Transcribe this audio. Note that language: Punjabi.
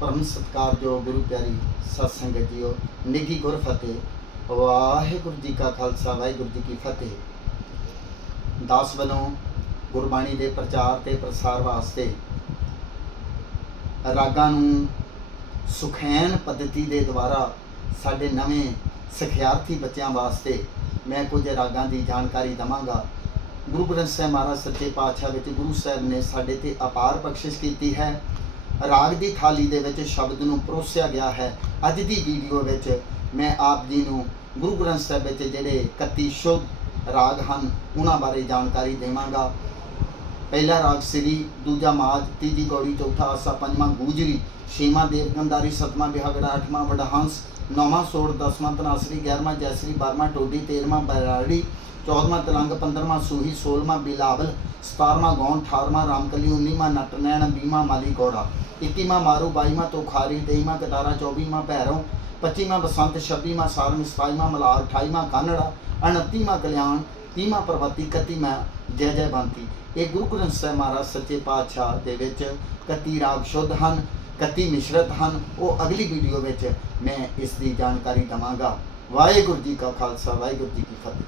ਪਰਮ ਸਤਿਕਾਰਯੋਗ ਗੁਰੂ ਪਿਆਰੀ ਸਤ ਸੰਗਤ ਜੀਓ, ਨਿੱਘੀ ਗੁਰ ਫਤਿਹ। ਵਾਹਿਗੁਰੂ ਜੀ ਕਾ ਖਾਲਸਾ, ਵਾਹਿਗੁਰੂ ਜੀ ਕੀ ਫਤਿਹ। ਦਾਸ ਵੱਲੋਂ ਗੁਰਬਾਣੀ ਦੇ ਪ੍ਰਚਾਰ ਤੇ ਪ੍ਰਸਾਰ ਵਾਸਤੇ ਰਾਗਾਂ ਨੂੰ ਸੁਖੈਨ ਪद्धਤੀ ਦੇ ਦੁਆਰਾ ਸਾਡੇ ਨਵੇਂ ਸਿਖਿਆਰਥੀ ਬੱਚਿਆਂ ਵਾਸਤੇ ਮੈਂ ਕੁਝ ਰਾਗਾਂ ਦੀ ਜਾਣਕਾਰੀ ਦਵਾਂਗਾ। ਗੁਰੂ ਗ੍ਰੰਥ ਸਾਹਿਬ ਮਹਾਰਾਜ ਸੱਚੇ ਪਾਤਸ਼ਾਹ ਵਿੱਚ ਗੁਰੂ ਸਾਹਿਬ ਨੇ ਸਾਡੇ ਤੇ ਅਪਾਰ ਬਖਸ਼ਿਸ਼ ਕੀਤੀ ਹੈ। ਰਾਗ ਦੀ ਥਾਲੀ ਦੇ ਵਿੱਚ ਸ਼ਬਦ ਨੂੰ ਪਰੋਸਿਆ ਗਿਆ ਹੈ। ਅੱਜ ਦੀ ਵੀਡੀਓ ਵਿੱਚ ਮੈਂ ਆਪ ਜੀ ਨੂੰ ਗੁਰੂ ਗ੍ਰੰਥ ਸਾਹਿਬ ਵਿੱਚ ਜਿਹੜੇ 31 ਸ਼ੁੱਧ ਰਾਗ ਹਨ, ਉਹਨਾਂ ਬਾਰੇ ਜਾਣਕਾਰੀ ਦੇਵਾਂਗਾ। ਪਹਿਲਾ ਰਾਗ ਸ੍ਰੀ ਦੂਜਾ ਮਾਜ ਤੀਜੀ ਗੌੜੀ, ਚੌਥਾ ਆਸਾ, ਪੰਜਵਾਂ ਗੂਜਰੀ, ਛੇਵਾਂ ਦੇਵਗੰਧਾਰੀ ਸਤਵਾਂ ਬਿਹਾਗੜਾ, ਅੱਠਵਾਂ ਵਡਹੰਸ, ਨੌਵਾਂ ਸੋੜ, ਦਸਵਾਂ ਤਨਾਸਰੀ ਗਿਆਰਵਾਂ ਜੈਸਰੀ, ਬਾਰਵਾਂ ਟੋਡੀ, ਤੇਰਵਾਂ ਬਰਾੜੀ, ਚੌਦਵਾਂ ਤਲੰਗ, ਪੰਦਰਵਾਂ ਸੂਹੀ, ਸੋਲਵਾਂ ਬਿਲਾਵਲ, ਸਤਾਰਵਾਂ ਗੌਣ, ਅਠਾਰਵਾਂ ਰਾਮਕਲੀ, ਉੱਨੀਵਾਂ ਨਟਨੈਣ, ਵੀਹਵਾਂ ਮਾਲੀ ਗੌੜਾ ਇੱਕੀਵਾਂ ਮਾਰੂ, ਬਾਈਵਾਂ ਤੋਖਾਰੀ ਤੇਈਵਾਂ ਕਟਾਰਾ ਚੌਵੀਵਾਂ ਭੈਰੋਂ, ਪੱਚੀਵਾਂ ਬਸੰਤ, ਛੱਬੀਵਾਂ ਸਾਰੰਗ, ਸਤਾਈਵਾਂ ਮਲਾਰ ਅਠਾਈਵਾਂ ਕਾਨੜਾ ਉਨੱਤੀਵਾਂ ਕਲਿਆਣ, ਤੀਵਾਂ ਪ੍ਰਵਤੀ ਇਕੱਤੀਵਾਂ ਜੈ ਜੈ ਬੰਤੀ। ਇਹ ਗੁਰੂ ਗ੍ਰੰਥ ਸਾਹਿਬ ਮਹਾਰਾਜ ਸੱਚੇ ਪਾਤਸ਼ਾਹ ਦੇ ਵਿੱਚ 31 ਰਾਗ ਸ਼ੁੱਧ ਹਨ 31 ਮਿਸ਼ਰਤ ਹਨ। ਉਹ ਅਗਲੀ ਵੀਡੀਓ ਵਿੱਚ ਮੈਂ ਇਸ ਦੀ ਜਾਣਕਾਰੀ ਦਵਾਂਗਾ। ਵਾਹਿਗੁਰੂ ਜੀ ਕਾ ਖਾਲਸਾ, ਵਾਹਿਗੁਰੂ ਜੀ ਕੀ ਫਤਿਹ।